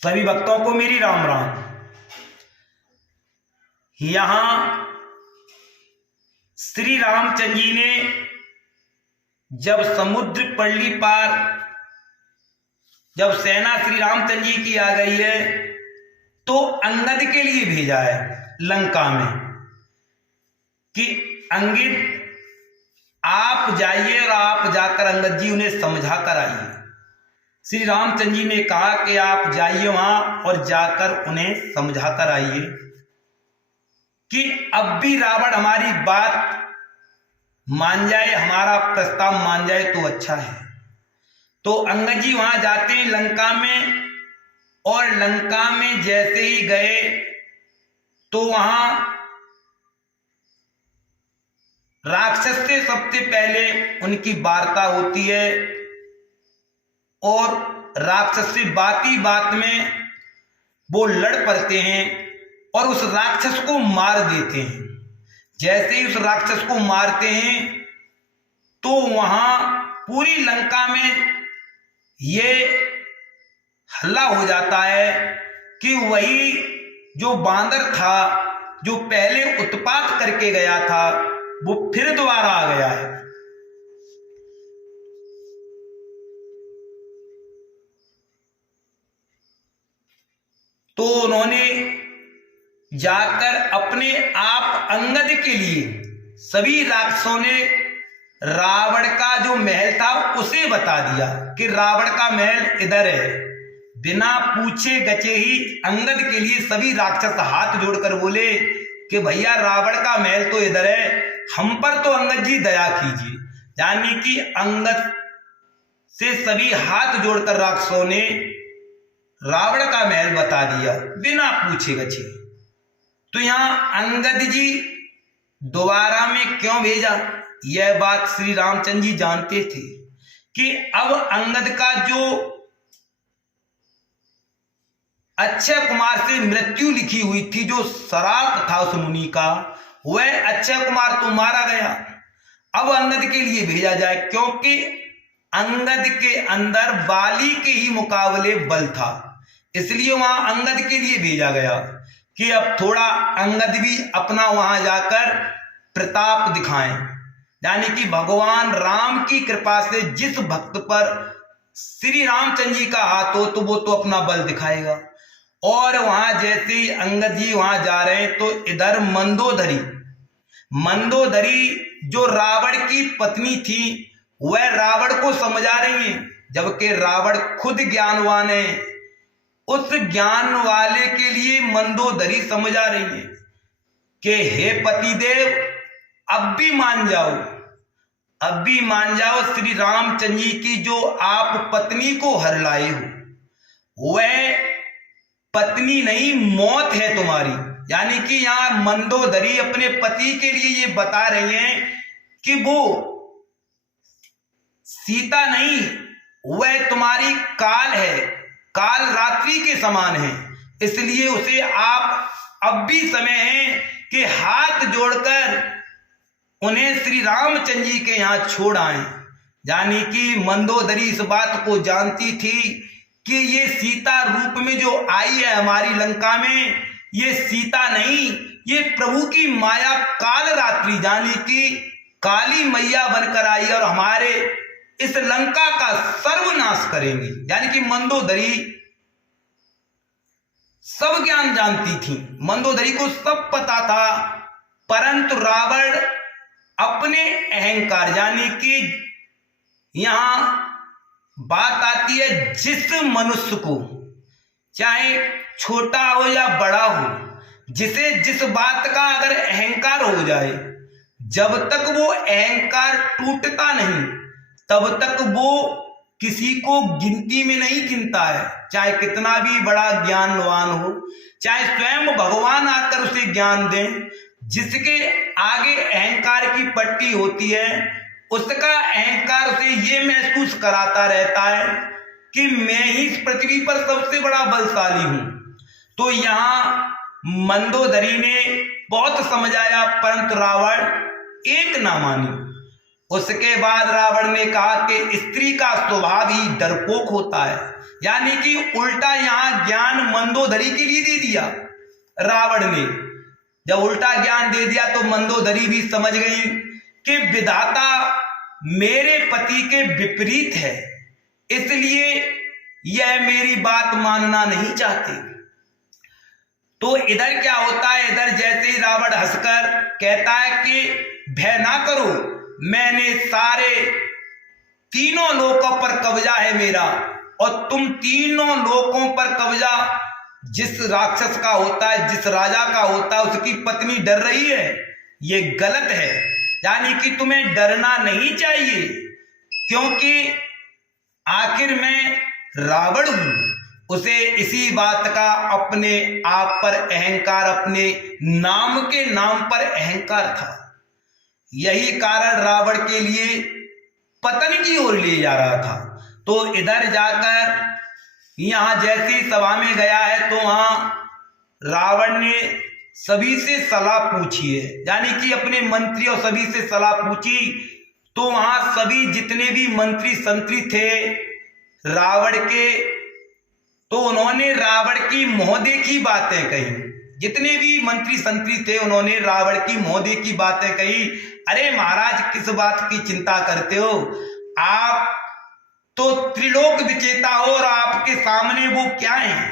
सभी भक्तों को मेरी राम राम। यहां श्री रामचंद्र जी ने जब समुद्र पल्ली पार जब सेना श्री रामचंद्र जी की आ गई है तो अंगद के लिए भेजा है लंका में कि अंगित आप जाइए और आप जाकर अंगद जी उन्हें समझा कर आइए। श्री रामचंद्र जी ने कहा कि आप जाइए वहां और जाकर उन्हें समझा कर आइए कि अब भी रावण हमारी बात मान जाए, हमारा प्रस्ताव मान जाए तो अच्छा है। तो अंगद जी वहां जाते हैं लंका में, और लंका में जैसे ही गए तो वहां राक्षस से सबसे पहले उनकी वार्ता होती है और राक्षस से बात ही बात में वो लड़ पड़ते हैं और उस राक्षस को मार देते हैं। जैसे ही उस राक्षस को मारते हैं तो वहां पूरी लंका में ये हल्ला हो जाता है कि वही जो बांदर था जो पहले उत्पात करके गया था वो फिर दोबारा आ गया है। तो उन्होंने जाकर अपने आप अंगद के लिए सभी राक्षसों ने रावण का जो महल था उसे बता दिया कि रावण का महल इधर है। बिना पूछे गचे ही अंगद के लिए सभी राक्षस हाथ जोड़कर बोले कि भैया रावण का महल तो इधर है, हम पर तो अंगद जी दया कीजिए। यानी कि अंगद से सभी हाथ जोड़कर राक्षसों ने रावण का महल बता दिया बिना पूछे गछे। तो यहां अंगद जी दोबारा में क्यों भेजा, यह बात श्री रामचंद्र जी जानते थे कि अब अंगद का जो अक्षय कुमार से मृत्यु लिखी हुई थी, जो श्राप था उस मुनि का, वह अक्षय कुमार तो मारा गया। अब अंगद के लिए भेजा जाए क्योंकि अंगद के अंदर बाली के ही मुकाबले बल था, इसलिए वहां अंगद के लिए भेजा गया कि अब थोड़ा अंगद भी अपना वहां जाकर प्रताप दिखाएं। यानी कि भगवान राम की कृपा से जिस भक्त पर श्री रामचंद्र जी का हाथ हो तो वो तो अपना बल दिखाएगा। और वहां जैसे ही अंगद जी वहां जा रहे हैं तो इधर मंदोदरी जो रावण की पत्नी थी वह रावण को समझा रही है, जबकि रावण खुद ज्ञानवान है। उस ज्ञान वाले के लिए मंदोदरी समझा रही है कि हे पतिदेव अब भी मान जाओ, श्री रामचंद्र जी की जो आप पत्नी को हर लाए हो वह पत्नी नहीं मौत है तुम्हारी। यानी कि यहां मंदोदरी अपने पति के लिए ये बता रही हैं कि वो सीता नहीं, वह तुम्हारी काल है, काल रात्रि के समान है। इसलिए उसे आप अब भी समय है कि हाथ जोड़कर उन्हें श्री रामचंद्र जी के यहां छोड़ आए। यानी कि मंदोदरी इस बात को जानती थी कि ये सीता रूप में जो आई है हमारी लंका में, ये सीता नहीं, ये प्रभु की माया काल रात्रि यानी कि काली मैया बनकर आई और हमारे इस लंका का सर्वनाश करेंगी। यानी कि मंदोदरी सब ज्ञान जानती थी, मंदोदरी को सब पता था, परंतु रावण अपने अहंकार, यानी कि यहां बात आती है जिस मनुष्य को चाहे छोटा हो या बड़ा हो, जिसे जिस बात का अगर अहंकार हो जाए, जब तक वो अहंकार टूटता नहीं तब तक वो किसी को गिनती में नहीं गिनता है। चाहे कितना भी बड़ा ज्ञानवान हो, चाहे स्वयं भगवान आकर उसे ज्ञान दें, जिसके आगे अहंकार की पट्टी होती है उसका अहंकार उसे ये महसूस कराता रहता है कि मैं ही इस पृथ्वी पर सबसे बड़ा बलशाली हूं। तो यहां मंदोदरी ने बहुत समझाया परंतु रावण एक ना मानी। उसके बाद रावण ने कहा कि स्त्री का स्वभाव ही डरपोक होता है, यानी कि उल्टा यहां ज्ञान मंदोदरी के लिए दे दिया रावण ने। जब उल्टा ज्ञान दे दिया तो मंदोदरी भी समझ गई कि विधाता मेरे पति के विपरीत है, इसलिए यह मेरी बात मानना नहीं चाहते। तो इधर क्या होता है, इधर जैसे ही रावण हंसकर कहता है कि भय ना करो, मैंने सारे तीनों लोकों पर कब्जा है मेरा, और तुम तीनों लोकों पर कब्जा जिस राक्षस का होता है, जिस राजा का होता है, उसकी पत्नी डर रही है, ये गलत है। यानी कि तुम्हें डरना नहीं चाहिए, क्योंकि आखिर मैं रावण हूं। उसे इसी बात का अपने आप पर अहंकार, अपने नाम के नाम पर अहंकार था। यही कारण रावण के लिए पतन की ओर ले जा रहा था। तो इधर जाकर यहां जैसी सभा में गया है तो वहां रावण ने सभी से सलाह पूछी है, यानी कि अपने मंत्री और सभी से सलाह पूछी। तो वहां सभी जितने भी मंत्री संतरी थे रावण के, तो उन्होंने रावण की मोह देखी बातें कही। जितने भी मंत्री संतरी थे उन्होंने रावण की मोह देखी बातें कही। अरे महाराज, किस बात की चिंता करते हो, आप तो त्रिलोक विजेता हो, और आपके सामने वो क्या है,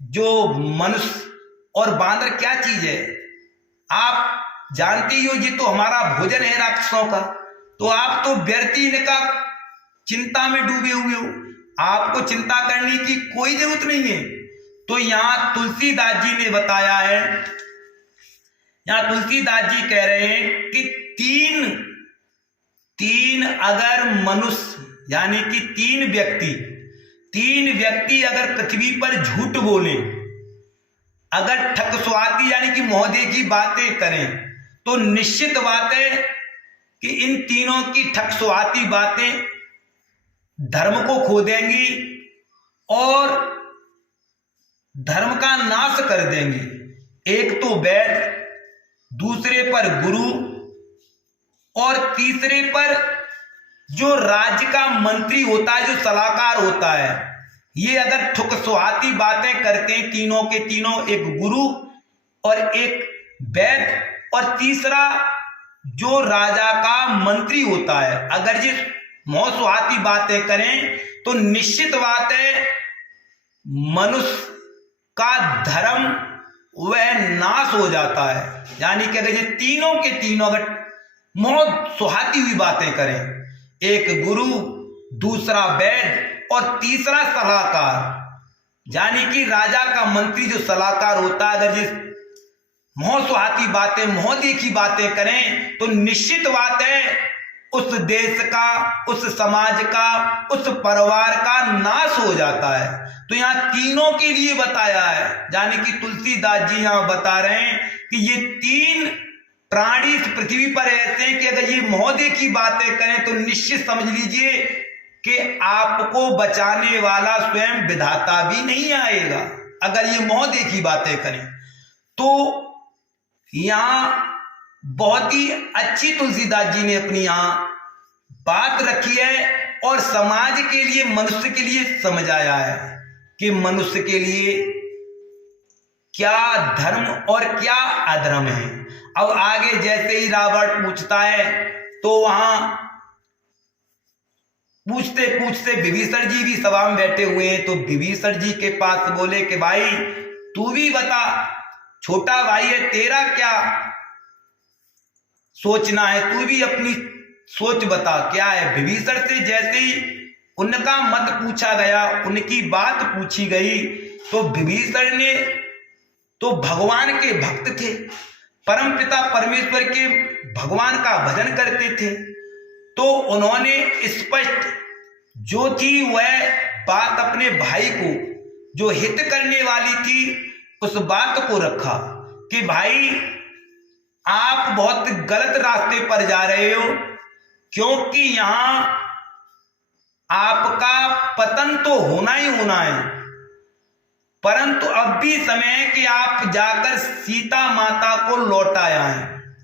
जो मनुष्य और बांदर क्या चीज है। आप जानते ही हो ये तो हमारा भोजन है राक्षसों का, तो आप तो व्यर्थ इनका चिंता में डूबे हुए हो, आपको चिंता करने की कोई जरूरत नहीं है। तो यहां तुलसीदास जी ने बताया है, यहां तुलसीदास जी कह रहे हैं कि तीन अगर मनुष्य, यानी कि तीन व्यक्ति अगर पृथ्वी पर झूठ बोले, अगर ठगस्वाती यानी कि मोहदे की बातें करें, तो निश्चित बात है कि इन तीनों की ठगस्वाती बातें धर्म को खो देंगी और धर्म का नाश कर देंगी। एक तो वेद, दूसरे पर गुरु, और तीसरे पर जो राज्य का मंत्री होता है, जो सलाहकार होता है, ये अगर ठुकसुहाती बातें करते हैं तीनों के तीनों, एक गुरु और एक वैद्य और तीसरा जो राजा का मंत्री होता है, अगर ये मोहसुहाती बातें करें तो निश्चित बात है मनुष्य का धर्म वह नाश हो जाता है। यानी कि अगर ये तीनों के तीनों अगर मोह सुहाती हुई बातें करें, एक गुरु, दूसरा वैद्य और तीसरा सलाहकार, यानी कि राजा का मंत्री जो सलाहकार होता है, अगर ये मोह सुहाती बातें, मोह देखी बातें करें तो निश्चित बात है उस देश का, उस समाज का, उस परिवार का नाश हो जाता है। तो यहां तीनों के लिए बताया है, यानी कि तुलसीदास जी यहां बता रहे हैं कि ये तीन प्राणी इस पृथ्वी पर ऐसे हैं कि अगर ये मोहदे की बातें करें तो निश्चित समझ लीजिए कि आपको बचाने वाला स्वयं विधाता भी नहीं आएगा, अगर ये मोहदे की बातें करें। तो यहां बहुत ही अच्छी तुलसीदास जी ने अपनी यहां बात रखी है और समाज के लिए, मनुष्य के लिए समझाया है कि मनुष्य के लिए क्या धर्म और क्या अधर्म है। अब आगे जैसे ही रावण पूछता है तो वहां पूछते पूछते विभीषण जी भी सभा में बैठे हुए हैं, तो विभीषण जी के पास बोले कि भाई तू भी बता, छोटा भाई है, तेरा क्या सोचना है, तू भी अपनी सोच बता क्या है। विभीषण से जैसे ही उनका मत पूछा गया, उनकी बात पूछी गई, तो विभीषण ने तो भगवान के भक्त थे, परमपिता परमेश्वर के भगवान का भजन करते थे, तो उन्होंने स्पष्ट जो थी वह बात अपने भाई को जो हित करने वाली थी उस बात को रखा कि भाई आप बहुत गलत रास्ते पर जा रहे हो, क्योंकि यहां आपका पतन तो होना ही होना है, परंतु अब भी समय है कि आप जाकर सीता माता को लौटा आए,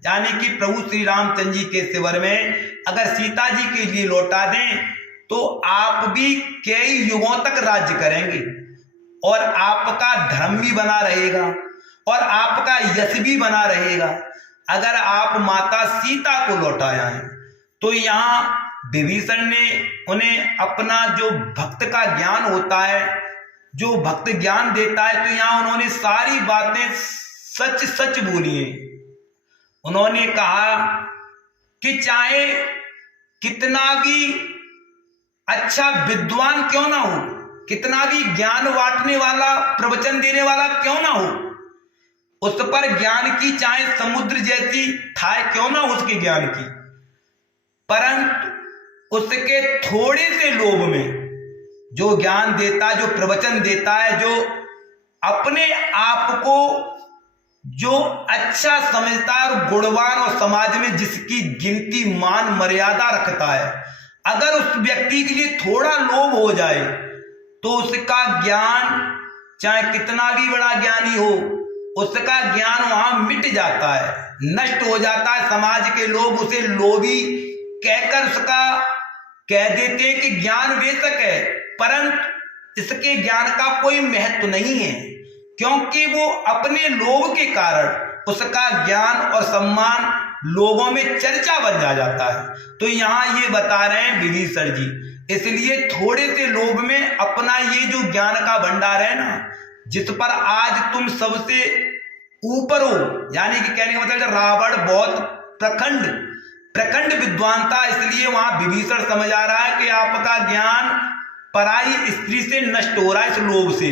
यानी कि प्रभु श्री रामचंद्र जी के शिविर में अगर सीता जी के लिए लौटा दें तो आप भी कई युगों तक राज्य करेंगे। और आपका धर्म भी बना रहेगा और आपका यश भी बना रहेगा अगर आप माता सीता को लौटा आए। तो यहाँ विभीषण ने उन्हें अपना जो भक्त का ज्ञान होता है, जो भक्त ज्ञान देता है, तो यहाँ उन्होंने सारी बातें सच सच बोली हैं। उन्होंने कहा कि चाहे कितना भी अच्छा विद्वान क्यों ना हो, कितना भी ज्ञान बांटने वाला, प्रवचन देने वाला क्यों ना हो, उस पर ज्ञान की चाहे समुद्र जैसी थाह क्यों ना हो उसके ज्ञान की, परंतु उसके थोड़े से लोभ में जो ज्ञान देता है, जो प्रवचन देता है, जो अपने आप को जो अच्छा समझता है और गुणवान और समाज में जिसकी गिनती मान मर्यादा रखता है, अगर उस व्यक्ति के लिए थोड़ा लोभ हो जाए तो उसका ज्ञान चाहे कितना भी बड़ा ज्ञानी हो, उसका ज्ञान वहां मिट जाता है, नष्ट हो जाता है। समाज के लोग उसे लोभी कहकर उसका कह देते हैं कि ज्ञान वेशक है, परंतु इसके ज्ञान का कोई महत्व नहीं है, क्योंकि वो अपने लोभ के कारण उसका ज्ञान और सम्मान लोगों में चर्चा बन जाता है। तो यहाँ ये बता रहे हैं विभीषण जी, इसलिए थोड़े से लोभ में अपना ये जो ज्ञान का भंडार है ना, जिस पर आज तुम सबसे ऊपर हो, यानी कि कहने का मतलब रावण बहुत प्रखंड विद्वान था, इसलिए वहां विभीषण समझ आ रहा है कि आपका ज्ञान पराई स्त्री से नष्ट हो रहा है, इस लोभ से,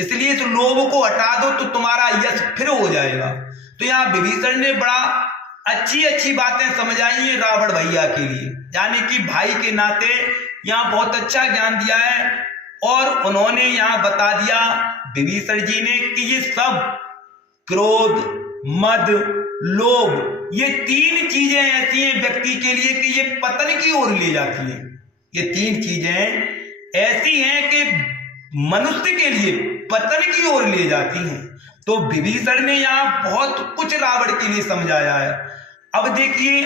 इसलिए इस लोभ को हटा दो तो तुम्हारा यश फिर हो जाएगा। तो यहाँ विभीषण ने बड़ा अच्छी बातें समझाई हैं रावण भैया के लिए, यानी कि भाई के नाते यहाँ बहुत अच्छा ज्ञान दिया है। और उन्होंने यहाँ बता दिया विभीषण जी ने कि ये सब क्रोध, मद, लोभ, ये तीन चीजें ऐसी हैं व्यक्ति के लिए कि ये पतन की ओर ले जाती हैं। ये तीन चीजें ऐसी हैं कि मनुष्य के लिए पतन की ओर ले जाती हैं। तो विभीषण ने यहाँ बहुत कुछ रावण के लिए समझाया है। अब देखिए,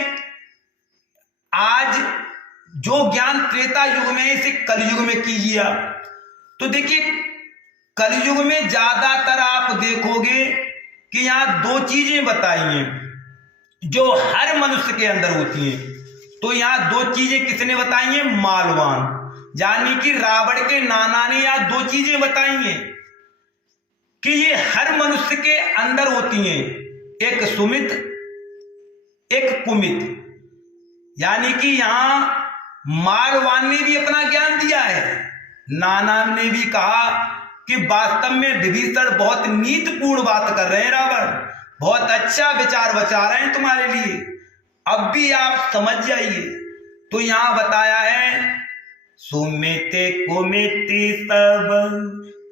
आज जो ज्ञान त्रेता युग में इसे कलयुग में कीजिए आप, तो देखिए कलयुग में ज्यादातर आप देखोगे कि यहाँ दो चीजें बताई हैं जो हर मनुष्य के अंदर होती हैं। तो यहाँ दो चीजें किसने बताई हैं? मालवान, यानी कि रावण के नाना ने यहाँ दो चीजें बताई हैं कि ये हर मनुष्य के अंदर होती हैं, एक सुमित, एक कुमित। यानी कि यहां मालवान ने भी अपना ज्ञान दिया है, नाना ने भी कहा कि वास्तव में विभीषण बहुत नीतिपूर्ण बात कर रहे हैं, रावण बहुत अच्छा विचार बचा रहे हैं तुम्हारे लिए, अब भी आप समझ जाइए। तो यहां बताया है सुमित कुमित सब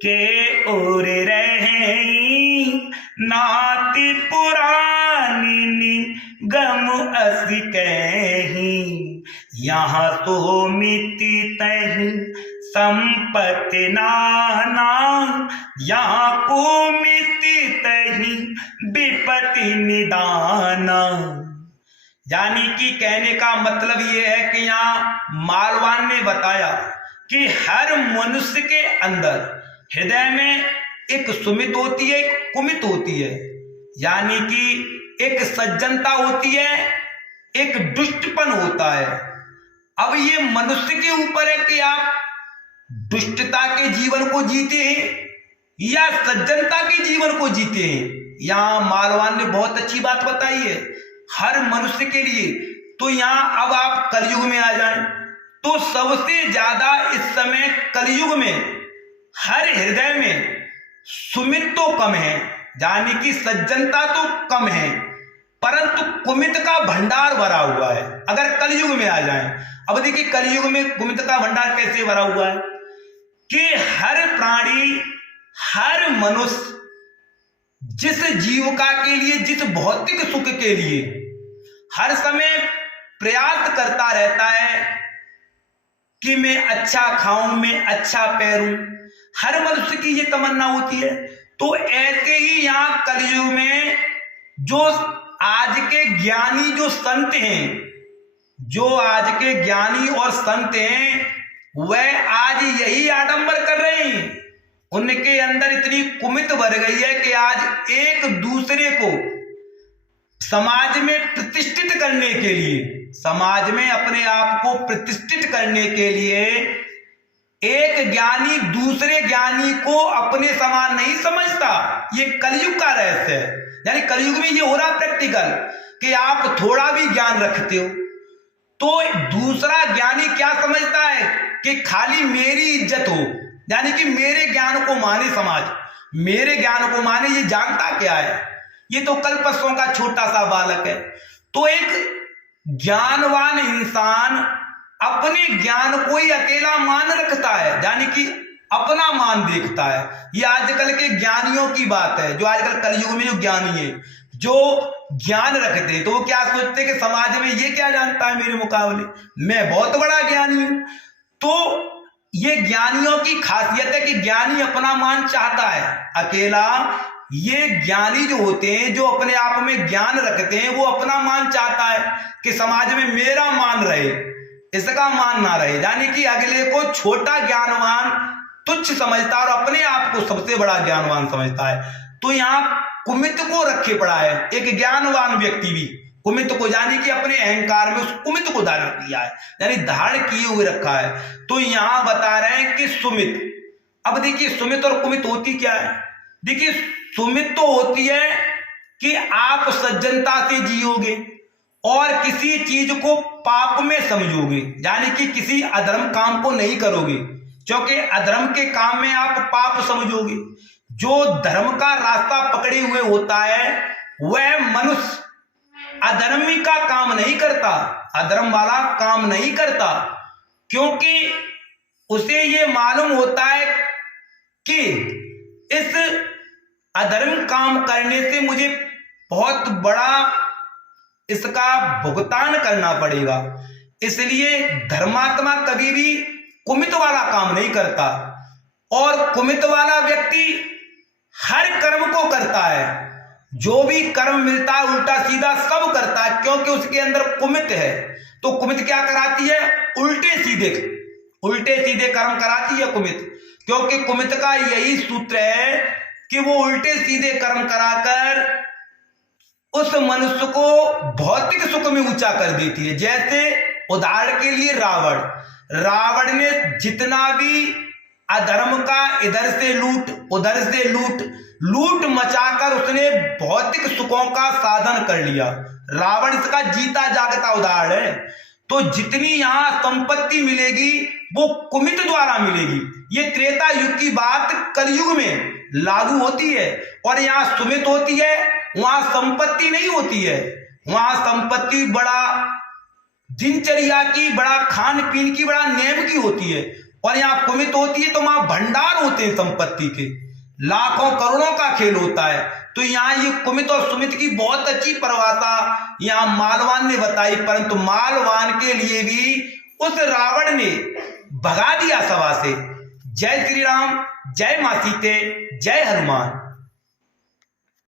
के ओर रहे, नाति पुरानी गम अस कहीं, यहाँ तो मिति तही संपत्ति नाना, यहाँ को मिति तही विपत्ति निदाना। यानी कि कहने का मतलब ये है कि यहाँ मालवान ने बताया कि हर मनुष्य के अंदर हृदय में एक सुमित होती है, एक कुमित होती है, यानी कि एक सज्जनता होती है, एक दुष्टपन होता है। अब ये मनुष्य के ऊपर है कि आप दुष्टता के जीवन को जीते हैं या सज्जनता के जीवन को जीते हैं। यहाँ मालवान ने बहुत अच्छी बात बताई है हर मनुष्य के लिए। तो यहाँ अब आप कलयुग में आ जाएं तो सबसे ज्यादा इस समय कलयुग में हर हृदय में सुमित तो कम है, यानी कि सज्जनता तो कम है, परंतु कुमित का भंडार भरा हुआ है अगर कलयुग में आ जाएं। अब देखिए कलयुग में कुमित का भंडार कैसे भरा हुआ है कि हर प्राणी, हर मनुष्य जिस जीविका के लिए, जिस भौतिक सुख के लिए हर समय प्रयास करता रहता है कि मैं अच्छा खाऊं, मैं अच्छा पहनूं, हर मनुष्य की ये तमन्ना होती है। तो ऐसे ही यहाँ कलयुग में जो आज के ज्ञानी, जो संत हैं, जो आज के ज्ञानी और संत हैं, वह आज यही आडंबर कर रहे हैं। उनके अंदर इतनी कुमित भर गई है कि आज एक दूसरे को समाज में प्रतिष्ठित करने के लिए, समाज में अपने आप को प्रतिष्ठित करने के लिए एक ज्ञानी दूसरे ज्ञानी को अपने समान नहीं समझता। ये कलयुग का रहस्य है। यानी कलयुग में ये हो रहा प्रैक्टिकल कि आप थोड़ा भी ज्ञान रखते हो तो दूसरा ज्ञानी क्या समझता है कि खाली मेरी इज्जत हो, यानी कि मेरे ज्ञान को माने समाज, मेरे ज्ञान को माने। ये जानता क्या है? ये तो कल्पसों का छोटा सा बालक है। तो एक ज्ञानवान इंसान अपने ज्ञान को ही अकेला मान रखता है, यानी कि अपना मान देखता है। ये आजकल के ज्ञानियों की बात है, जो आजकल कलयुग में जो ज्ञानी है, जो ज्ञान रखते हैं, तो वो क्या सोचते हैं कि समाज में ये क्या जानता है मेरे मुकाबले, मैं बहुत बड़ा ज्ञानी हूं। तो ये ज्ञानियों की खासियत है कि ज्ञानी अपना मान चाहता है अकेला। ये ज्ञानी जो होते हैं, जो अपने आप में ज्ञान रखते हैं, वो अपना मान चाहता है कि समाज में मेरा मान रहे, इसका मान ना रहे, यानी कि अगले को छोटा ज्ञानवान तुच्छ समझता है और अपने आप को सबसे बड़ा ज्ञानवान समझता है। तो यहाँ कुमित को रखे पड़ा है। एक ज्ञानवान व्यक्ति भी कुमित को, यानी कि अपने अहंकार में उस कुमित को धारण किया है, यानी धारण किए हुए रखा है। तो यहां बता रहे हैं कि सुमित। अब देखिए सुमित और कुमित होती क्या है? देखिए सुमित तो होती है कि आप सज्जनता से जियोगे और किसी चीज को पाप में समझोगे, यानी कि किसी अधर्म काम को नहीं करोगे, क्योंकि अधर्म के काम में आप पाप समझोगे। जो धर्म का रास्ता पकड़े हुए होता है वह मनुष्य अधर्मी का काम नहीं करता, अधर्म वाला काम नहीं करता, क्योंकि उसे ये मालूम होता है कि इस अधर्म काम करने से मुझे बहुत बड़ा इसका भुगतान करना पड़ेगा। इसलिए धर्मात्मा कभी भी कुमित वाला काम नहीं करता। और कुमित वाला व्यक्ति हर कर्म को करता है, जो भी कर्म मिलता है उल्टा सीधा सब करता है, क्योंकि उसके अंदर कुमित है। तो कुमित क्या कराती है? उल्टे सीधे कर्म कराती है कुमित, क्योंकि कुमित का यही सूत्र है कि वो उल्टे सीधे कर्म कराकर उस मनुष्य को भौतिक सुख में ऊंचा कर देती है। जैसे उदाहरण के लिए रावण ने जितना भी अधर्म का इधर से लूट उधर से लूट मचाकर उसने भौतिक सुखों का साधन कर लिया। रावण इसका जीता जागता उदाहरण है। तो जितनी यहां संपत्ति मिलेगी वो कुमित द्वारा मिलेगी। ये त्रेता युग की बात कलयुग में लागू होती है, और यहां सुमित होती है, वहां संपत्ति नहीं होती है। वहां संपत्ति बड़ा दिनचर्या की, बड़ा खान पीन की, बड़ा नेम की होती है, और यहाँ कुमित होती है तो वहां भंडार होते हैं संपत्ति के, लाखों करोड़ों का खेल होता है। तो यहाँ ये कुमित और सुमित की बहुत अच्छी परिभाषा यहाँ मालवान ने बताई, परंतु मालवान के लिए भी उस रावण ने भगा दिया सभा से। जय श्री राम, जय मां सीते, जय हनुमान।